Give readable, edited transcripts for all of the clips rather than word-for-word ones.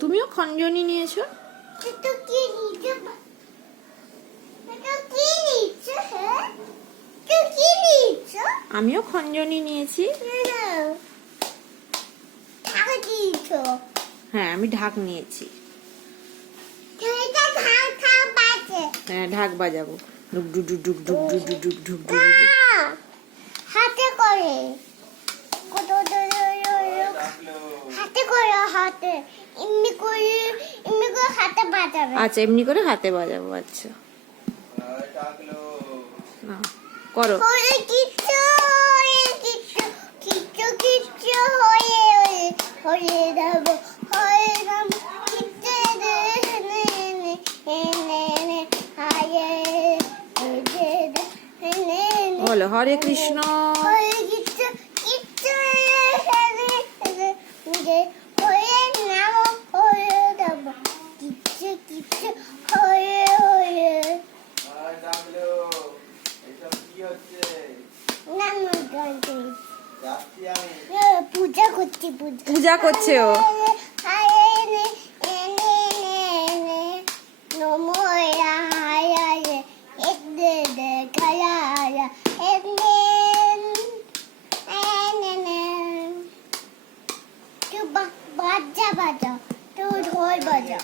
তুমিও খঞ্জনি নিয়েছো? আমিও খঞ্জনি নিয়েছি। হ্যাঁ, আমি ঢাক নিয়েছি। হ্যাঁ, ঢাক বাজাবো। ডুক ডুক ডুক ডুক ডুক ডুক ডুক ডুক ডুক ডুক। হাতে করে হাতে এমনি করে হাতে বাজাবে। আচ্ছা, এমনি করে হাতে বাজাবো। আচ্ছা, না করো। বলো হরে কৃষ্ণ। পূজা করছে ও। বাজা তুই ঢোল বাজা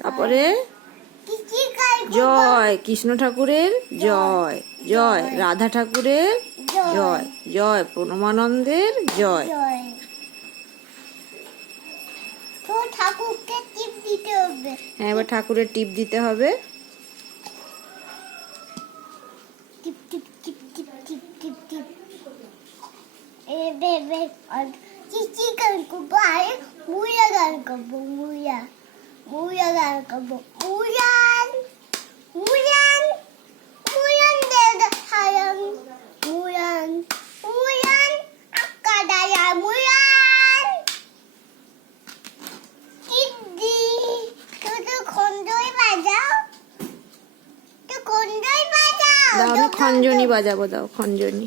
তারপরে জয় কৃষ্ণ ঠাকুরের জয়, জয় রাধা ঠাকুরের জয়, জয় প্রণমানন্দের জয়। ঠাকুরকে টিপ দিতে হবে। হ্যাঁ, এবার ঠাকুরের টিপ দিতে হবে। টিপ টিপ টিপ টিপ টিপ টিপ টিপ। এবে চিচি গান করবো আর মুয়া গান করবো। মুয়া গান করবো। মুয়ান দে হায়ান মুয়ান আকাদায়া মুয়ান কিদি তো খঞ্জনি বাজাও। দাও, আমি খঞ্জনি বাজাবো। দাও খঞ্জনি।